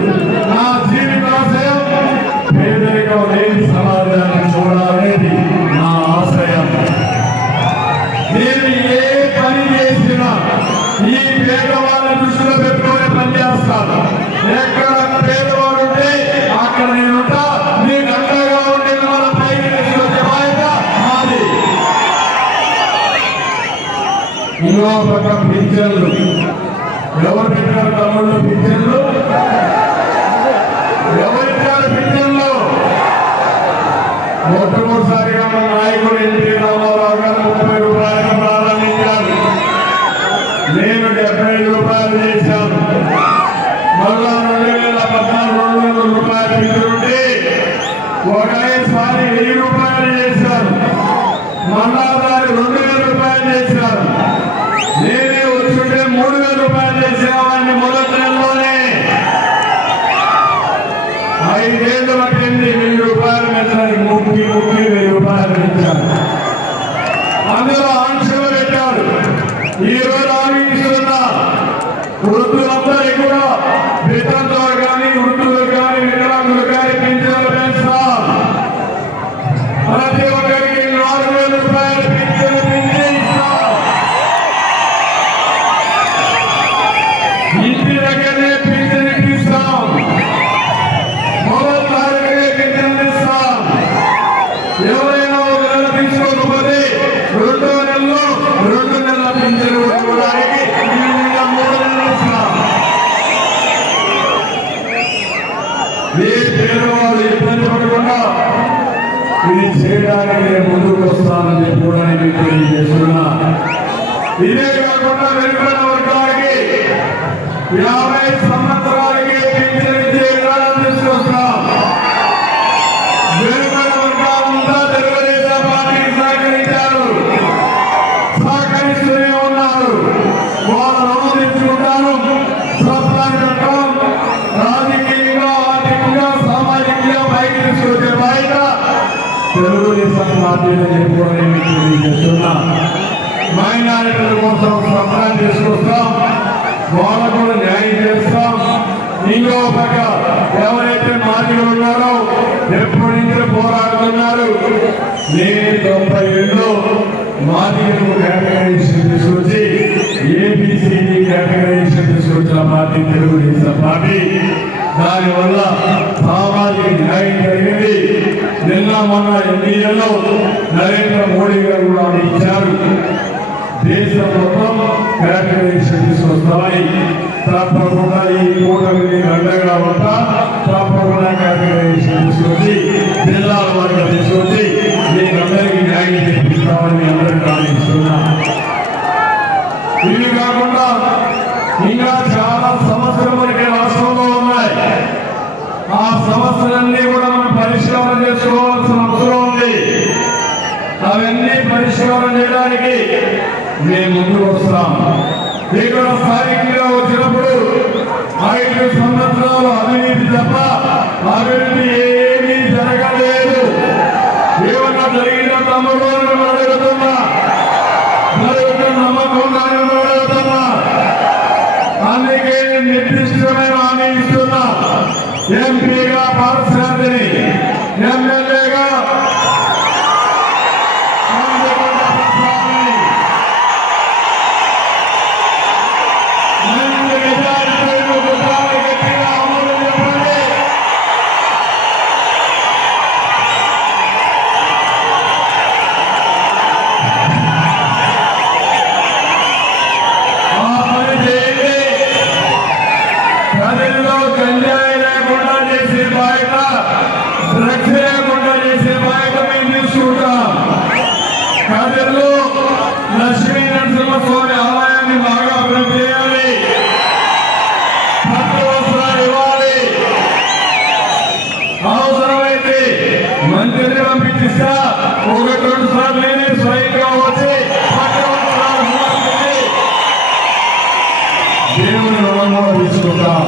నా జీవితాశయం పేదరికం లేని సమాజాన్ని చూడాలనేది నా ఆశయం. నేను ఏ పని చేసినా ఈ పేదవాళ్ళ దృష్టిలో పెట్టుకునే పని చేస్తాను. ఎక్కడ పేదవాడు ఉంటే అక్కడ నేనుంటా. మీకు అండగా ఉండే మన పైకి తీసుకొచ్చే బాధ్యత మాది. ఇంకో పక్క పింఛన్లు ఎవరు పెట్టారు? తమ్ముళ్ళు పింఛన్లు ఎవరిచ్చారు? పింఛన్లు మొట్టమొదటిసారిగా మన నాయకుడు ఎన్టీ రామారావు గారు 30 రూపాయలకు ప్రారంభించారు. నేను 75 రూపాయలు చేశాను. మళ్ళా 2014 200 రూపాయలు పింఛనుంటే ఒకేసారి 1000 రూపాయలు చేశారు. మళ్ళా దాన్ని 2000 రూపాయలు చేశారు. నేనే వచ్చుంటే 3000 రూపాయలు చేసేవాడిని మొదటి నెలలోనే. 5 ఏళ్ళు పట్టింది 1000 రూపాయలు పెట్టడానికి. ముక్కి 1000 రూపాయలు పెట్టారు. అందులో ఆంక్షలు పెట్టారు. ఈ రోజు ఆలోచిస్తున్నా వృద్ధులందరికీ కూడా వేతనంతో కానీ వృద్ధులు కానీ వికలాంగులు కానీ పింఛన్లు పెంచుతాం. ప్రతి ఒక్కరికి 4000 రూపాయలు పింఛను పెంచి ఇస్తాం. ఇంటి దగ్గరనే పింఛను ఇప్పిస్తాం. మొదటి తారీఖునే పింఛను ఇస్తాం. ఎవరైనా ఒక నెల తీసుకోకపోతే 2వ నెలలో 2 నెలల పింఛను ఇవ్వడానికి 3 నెలలు ఇస్తాం. ఏ పేదవాడు ఇబ్బంది పడకుండా ఇది చేయడానికి నేను ముందుకు వస్తానని కూడా నేను తెలియజేస్తున్నా. ఇదే కాకుండా వెనుకబడిన వర్గాలకి 50 సంవత్సరాలకి పింఛను ఇచ్చే విధానం తీసుకొస్తాం. వెనుకబడిన వర్గాలంతా తెలుగుదేశం పార్టీకి సహకరించారు, సహకరిస్తూనే ఉన్నారు. వాళ్ళ రుణం తెచ్చుకుంటాను. సప్లాన్ చట్టం రాజకీయంగా, ఆర్థికంగా, సామాజికంగా పైకి తీసుకొచ్చే బాధ్యత తెలుగుదేశం పార్టీని కూడా నేను తెలియజేస్తున్నా. మైనారిటీల కోసం సప్లాన్ తీసుకొస్తాం. వాళ్ళకు కూడా న్యాయం చేస్తాం. ఇంకో పక్క ఎవరైతే మాదిగలు ఉన్నారో ఎప్పటి నుంచి పోరాడుతున్నారు. నేను 90 ఏళ్ళు మాదిగలకు కేటగరైజేషన్ తీసుకొచ్చి ఏబిసిడి కేటగరైజేషన్ తీసుకొచ్చిన పార్టీ తెలుగుదేశం పార్టీ. దానివల్ల సామాజిక న్యాయం జరిగింది. నిన్న మొన్న ఎన్నికల్లో నరేంద్ర మోడీ గారు కూడా ఇచ్చారు. దేశం మొత్తం కేటగరైజేషన్ తీసుకొస్తామని తప్పకుండా ఈ కూటమిని అండగా ఉంటా. తప్పకుండా కేటగరైజేషన్ తీసుకొచ్చి జిల్లాల వారికి తీసుకొచ్చి మీకు అందరికీ న్యాయం చేపిస్తామని అందరికీ ఆలోచిస్తున్నా. ఇవి కాకుండా ఇంకా చాలా సమస్యలు మనకి రాష్ట్రంలో ఉన్నాయి. ఆ సమస్యలన్నీ కూడా మనం పరిష్కారం చేసుకోవాల్సిన అవసరం ఉంది. అవన్నీ పరిష్కారం చేయడానికి మేము ముందుకు వస్తాం. ఇక్కడ స్థానికంగా వచ్చినప్పుడు 5 సంవత్సరాలు అవినీతి తప్ప అభివృద్ధి ఏమీ జరగలేదు. ఏమన్నా జరిగిన తమ్ముడు అడుగుతున్నా, జరుగుతున్న నమ్మకం అడుగుతున్నా. అన్ని అవసరమైతే మంత్రిని పంపించిస్తా, ఒకటి రెండు సార్లు నేనే స్వయంగా వచ్చి దేవుని రుణంలో తీసుకుంటాం.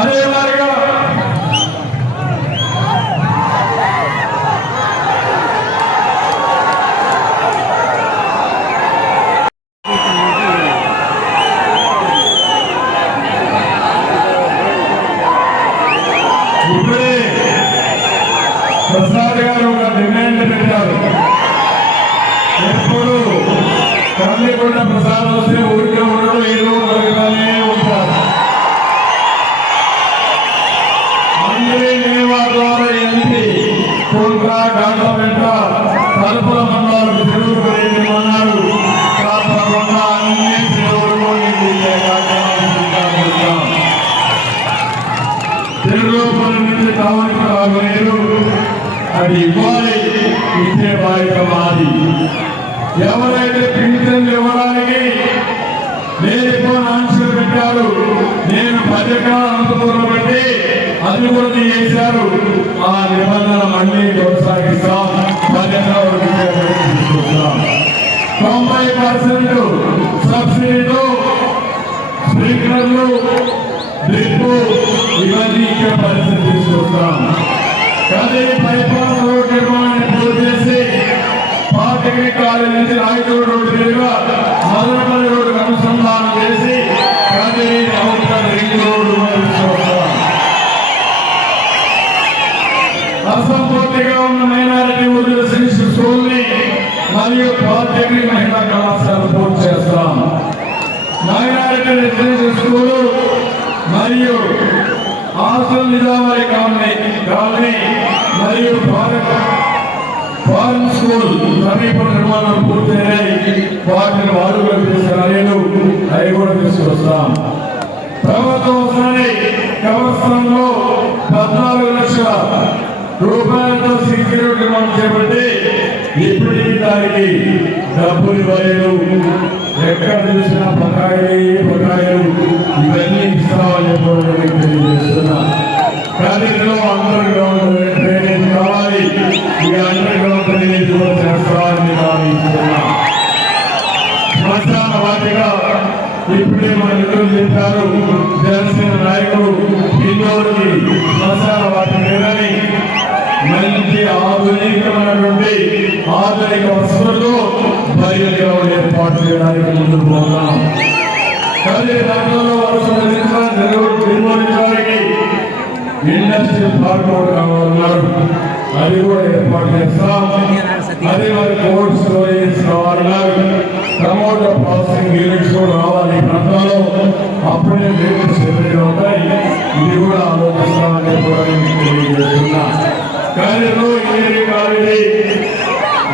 అదే మాదిరిగా ఇప్పుడే ప్రసాద్ గారు ఒక డిమాండ్ పెట్టారు. ఎప్పుడు కర్ణికొండ ప్రసాద్ వస్తే ఊరికే ఉండడం, ఏదో జరగానే ఉంటారు. అందరి నివాసాల ఎంపీ కొండ గాండ వెంట తలుపుల మండలాలకు తెలుగు అన్నారు. తప్పకుండా అన్ని తెలుగులో తెలుగుపల్లి నుంచి టౌన్కి రాగలేరు. అది ఇవ్వాలి, ఇచ్చే బాధ్యత మాది. ఎవరైతే పింఛన్లు ఇవ్వడానికి నేను ఎక్కువ ఆంక్షలు పెట్టారు, నేను 10 ఎకరాల అనంతపురం పెట్టి అభివృద్ధి చేశారు. ఆ నిబంధన మళ్ళీ కొనసాగిస్తాం. 10 ఎకరాలు తీసుకుంటాం. 90% సబ్సిడీతో స్ప్రింక్లర్లు, డ్రిప్ ఇవన్నీ ఇక్కడ పరిస్థితి తీసుకొస్తాం. కానీ బైపాస్ రోడ్ నిర్మాణాన్ని పూర్తి చేసి పాలిటెక్నిక్ కాలేజ్ నుంచి రాయచూరు రోడ్డు మీదుగా మదనపల్లి రోడ్డుకు అనుసంధానం చేసి రింగ్ రోడ్డు తీసుకొస్తాం. అసంపూర్తిగా ఉన్న మైనారిటీ ఉద్యోగ శిక్షణ స్కూల్ ని మరియు పాలిటెక్నిక్ మహిళా కళాశాల పూర్తి చేస్తాం. మైనారిటీ రెసిడెన్షియల్ స్కూల్ మరియు హాస్టల్ నిజామాబాద్ కాలనీ మరియు ఫారెన్ స్కూల్ సమీప నిర్మాణం పూర్తయినాయి. వాటిని వాడుకలు తీసుకురాలేదు, అవి కూడా తీసుకొస్తాం. ప్రభుత్వం వస్తానే కవరస్థానంలో 14 లక్షల రూపాయలతో సెక్యూరిటీ నిర్మాణం చేపట్టి ఇప్పటికీ దానికి డబ్బులు ఇవ్వలేదు. ఎక్కడ చూసినా బకాయిలు ఇవన్నీ ఇస్తామని తెలియజేస్తున్నా. కానీ అండర్ గ్రౌండ్ డ్రైనేజ్ కావాలి, ఈ అండర్ గ్రౌండ్ డ్రైనేజ్ కూడా చేస్తామని భావిస్తున్నా. శ్మశాన వాటిగా ఇప్పుడే మన ఇద్దరు చెప్పారు, జనసేన నాయకుడు హిందూవులకి శ్మశాన వాటి లేదని మంచి ఆధునికమైనటువంటి ఆధునిక వసతులతో బహిరంగ ఏర్పాటు చేయడానికి ముందుకు పోతాం. కానీ దాంట్లో నిర్వహించడానికి ఇండస్ట్రియల్ పార్క్ కావాలన్నారు, అది కూడా ఏర్పాటు చేస్తాం. అదే మరి కోల్డ్ స్టోరేజ్ కావాలన్నారు, టమోటా ప్రాసెసింగ్ యూనిట్స్ కూడా రావాలి ఈ ప్రాంతంలో. అప్పుడే రేట్లు సేవగా ఉంటాయి. ఇది కూడా ఆలోచిస్తామని కూడా తెలియజేస్తున్నా. కానీ ఇంజనీరింగ్ కాలేజీ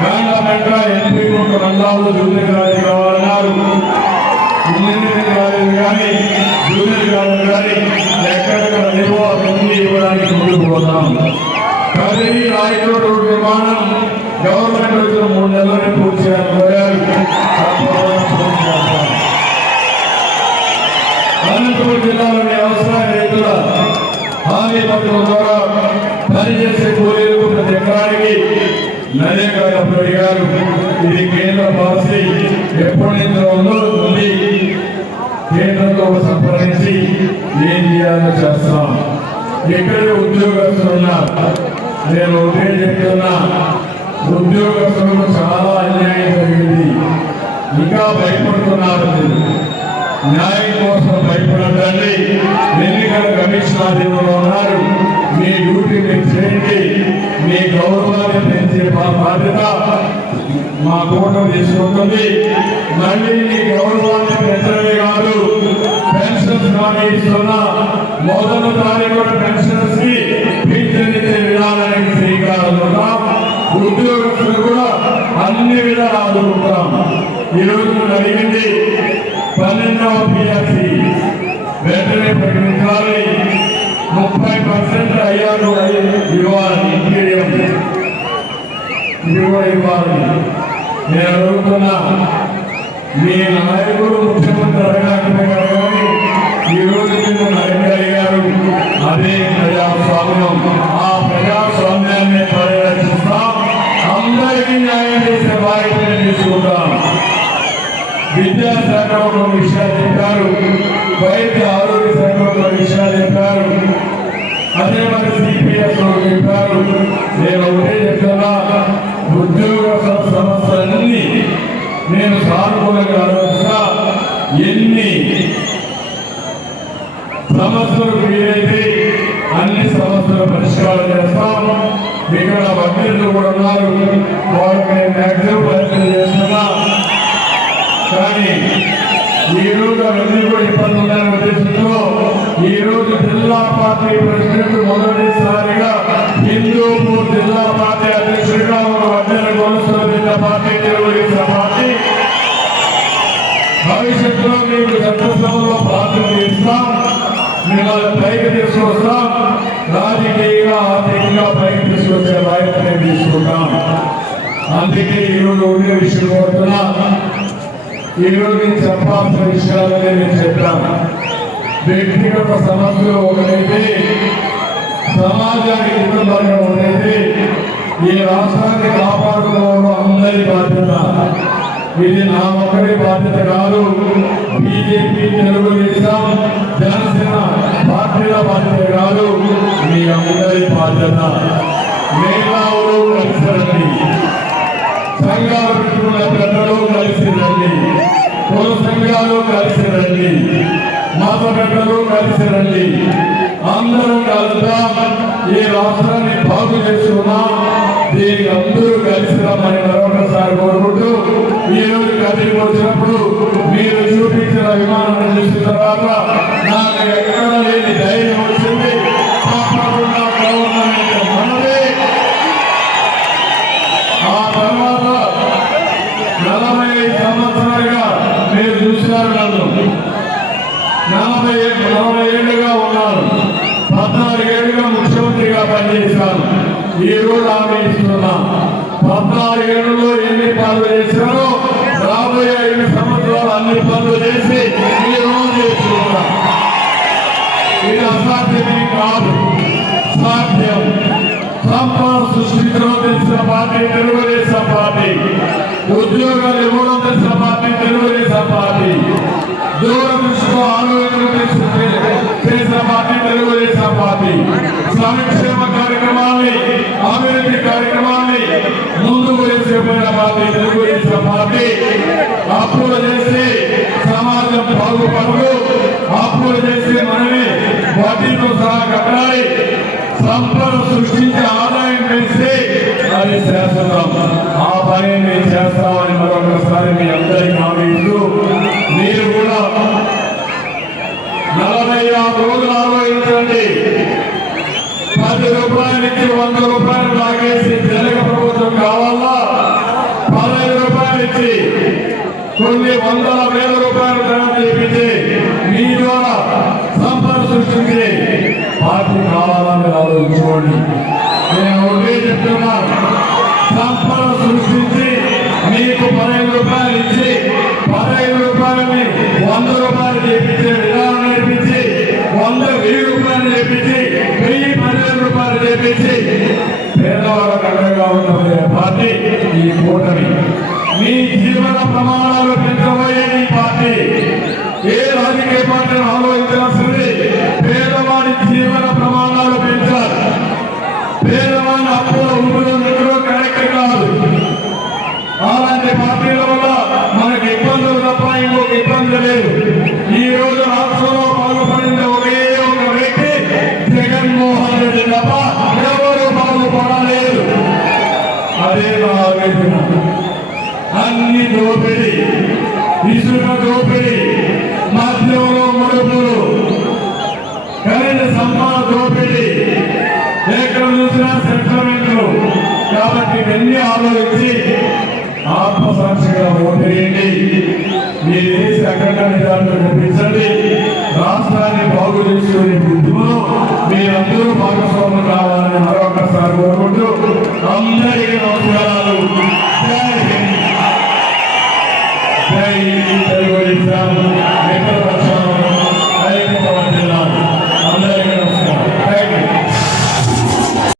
గవర్నమెంట్ ఎంపీ రంగాల్లో జూనియర్ కాలేజీ కావాలన్నారు. ఇంజనీరింగ్ కాలేజీ కానీ జూనియర్ కాలేజీ కానీ ఎక్కడెక్కడ లేవో అవన్నీ ఇవ్వడానికి ముందుకు పోతాం. కానీ రాయచోట రోడ్డు నిర్మాణం గవర్నమెంట్ వచ్చిన 3 నెలల్లోనే పూర్తి చేయాలని కోరారు. అనంతపురం జిల్లాలోని వ్యవసాయ రైతుల హామీ పథకం ద్వారా పనిచేసే కూలీలకు ప్రతి ఎకరానికి నరేగా అడిగారు. ఇది కేంద్ర పాలసీ ఎప్పటి నుంచో ఉంది. కేంద్రంతో సంప్రదించి ఏం చేయాలో చేస్తాం. ఇక్కడ ఉద్యోగస్తులు ఉన్నారు, నేను ఒకటే చెప్తున్నా, ఉద్యోగస్తులకు చాలా అన్యాయం జరిగింది. ఇంకా భయపడుతున్నారు. న్యాయం కోసం భయపడద్దండి. ఎన్నికల కమిషన్ అధీనంలో ఉన్నారు. మీ డ్యూటీ మీరు చేయండి. మీ గౌరవాన్ని పెంచే బాధ్యత మా కూటమి తీసుకుంటుంది. మళ్ళీ మీ గౌరవాన్ని పెంచడమే కాదు, పెన్షన్స్ కానీ ఇస్తున్నా 1వ తారీఖు పెన్షన్స్ కి పింఛన్ ఇచ్చే విధానానికి శ్రీకారం చుడతాం. ఉద్యోగస్తులు కూడా అన్ని విధాలు ఆదుకుంటాం. ఈ రోజు జరిగింది 12వ PRC వెంటనే ప్రకటించాలి. 30% అయ్యారు ఇవ్వాలి. ఇంటీరియం ఇది కూడా ఇవ్వాలి. నేను అడుగుతున్నా, మీ నాయకుడు ముఖ్యమంత్రి అడగకపోయారు కానీ ఈ రోజు మీరు నాయకుడు అయ్యారు. అదే ప్రజాస్వామ్యం. కొన్ని విషయాలు చెప్పారు, వైద్య ఆరోగ్య శాఖలో కొన్ని విషయాలు చెప్పారు, అదే మరి సిపిఎస్ చెప్పారు. నేను ఒకటే చెప్తున్నా, ఉద్యోగ సమస్యలన్నీ నేను సానుకూలంగా ఆలోచిస్తా. ఎన్ని సమస్యలు వీలైతే అన్ని సమస్యలు పరిష్కారం చేస్తాం. ఇక్కడ వకీలు కూడా ఉన్నారు, వాళ్ళకి నేను మ్యాక్సిమం ప్రయత్నం చేస్తున్నా. కానీ ఈ రోజు అవన్నీ కూడా ఇబ్బంది ఉన్నాయనే ఉద్దేశంతో ఈ రోజు జిల్లా పార్టీ ప్రెసిడెంట్ మొదటిసారిగా హిందూపూర్ జిల్లా పార్టీ అధ్యక్షుడిగా పార్టీ తెలుగుదేశం పార్టీ భవిష్యత్తులో మీకు చట్టసభలో ప్రాతినిధ్యం ఇస్తాం, మిమ్మల్ని పైకి తీసుకొస్తాం, రాజకీయంగా ఆర్థికంగా పైకి తీసుకొచ్చే బాధ్యత తీసుకుంటాం. అందుకే ఈరోజు ఉండే విషయం కోరుతున్నా. ఈరోజు నేను చెప్పాల్సిన విషయాలనే నేను చెప్పాను. వ్యక్తిగత సమస్యలు ఒకటైతే, సమాజానికి ఇబ్బందిగా ఉండేది, ఈ రాష్ట్రాన్ని కాపాడుకోవడం అందరి బాధ్యత. ఇది నా ఒక్కడి బాధ్యత కాదు, బీజేపీ, తెలుగుదేశం, జనసేన పార్టీల బాధ్యత కాదు, మీ అందరి బాధ్యత. మేధావులు కలిసి రండి, సంఘాలు పెట్టుకున్న పెద్దలు కలిసి రండి, కుల సంఘాలు కలిసి రండి, మత పెద్దలు కలిసి రండి. అందరూ కలుద్దాం, ఈ రాష్ట్రాన్ని బాగు చేసుకున్నాం. దీనికి అందరూ కలిసి రమ్మని మరొకసారి కోరుకుంటూ, ఈ రోజు కదిలికి వచ్చినప్పుడు మీరు చూపించిన విమానాన్ని చూసిన తర్వాత నాకు ఎక్కడ లేని ధైర్యం వచ్చింది. తప్పకుండా గవర్నమెంట్ మనదే. ఆ తర్వాత 45 సంవత్సరాలుగా మీరు చూశారు, నన్ను 40 ఏళ్ళుగా ఉన్నాను, 14 ఏళ్ళుగా ముఖ్యమంత్రిగా పనిచేశాను. ఈ రోజు హామీ ఇస్తున్నా, 14 ఏళ్ళలో ఎన్ని పనులు చేశారో రాబోయే 5 సంవత్సరాలు అన్ని పనులు చేసి ఈ రోజు చేస్తున్నా. ఇది అసాధ్యమే కాదు, సాధ్యం. సంపద సృష్టించడం తెలిసిన పార్టీ తెలుగుదేశం పార్టీ, ఉద్యోగాలు ఇవ్వడం తెలిసిన పార్టీ తెలుగుదేశం పార్టీ, దూరదృష్టితో ఆలోచన చేసిన పార్టీ తెలుగుదేశం పార్టీ, సంక్షేమ కార్యక్రమాన్ని, అభివృద్ధి కార్యక్రమాన్ని ముందుకు తీసుకుపోయిన పార్టీ తెలుగుదేశం పార్టీ. అప్పులు చేసి సమాజం బాగుపడదు, అప్పులు చేసి మనమే వడ్డీతో సహా కట్టాలి. సంపద సృష్టించి ఆదాయం పెంచితే అది శాశ్వతం. ఆ పని మేము చేస్తామని మరొకసారి మీ అందరికీ హామీ ఇస్తూ, మీరు కూడా 45 రోజులు ఆలోచించండి. 10 రూపాయలు ఇచ్చి 100 రూపాయలు లాగేసి తెలుగు ప్రభుత్వం కావాలా? 15 రూపాయలు ఇచ్చి కొన్ని వందల వేల రూపాయలు ధనం చేపించి మీ ద్వారా సంపద సృష్టించి పార్టీ కావాలని ఆలోచించుకోండి. నేను ఒకటే చెప్తున్నాను, సంపద సృష్టించి మీకు 15 రూపాయలు ఇచ్చి 15 రూపాయలని 100 రూపాయలు చేపించే విధానం నేర్పించి 100,000 రూపాయలు చేపించి 10,000 రూపాయలు చేపించి పేదవాళ్ళకు అండగా ఉన్న పార్టీ ఈ కూటమి. మీ జీవన ప్రమాణాలు పెంచబోయే ఈ పార్టీ. ఏ రాజకీయ పార్టీని ఆలోచించాల్సింది పేదవాడి జీవన ప్రమాణాలు పెంచాలి. పేదవాడిని అప్పుల ఊపిలో నిద్ర కరెక్ట్ కాదు. అలాంటి పార్టీల వల్ల మనకు ఇబ్బందులు తప్ప ఇంకొక ఇబ్బంది లేదు. ఈ రోజు రాష్ట్రంలో బాగుపడింది ఒకే ఒక వ్యక్తి జగన్మోహన్ రెడ్డి తప్ప ఎవరు బాగుపడలేదు. అదే నా ఆవేదన. అన్ని దోపిడీ, ఇసుక దోపిడీ, మద్యంలో ముడుపులు, కరెంట్ సంపద దోపిడీ, ఎక్కడ చూసినా సెటిల్మెంట్లు. కాబట్టి ఇవన్నీ ఆలోచించి ఆత్మసాక్షిగా ఓటేయండి. మీ దేశ అఖండ నిజాలను చూపించండి. రాష్ట్రాన్ని బాగు చేసుకునే బుద్ధిలో మీరందరూ భాగస్వాములు కావాలని మరొకసారి కోరుకుంటూ అందరికీ నమస్కారాలు. జై హింద్, జై తెలుగుదేశం.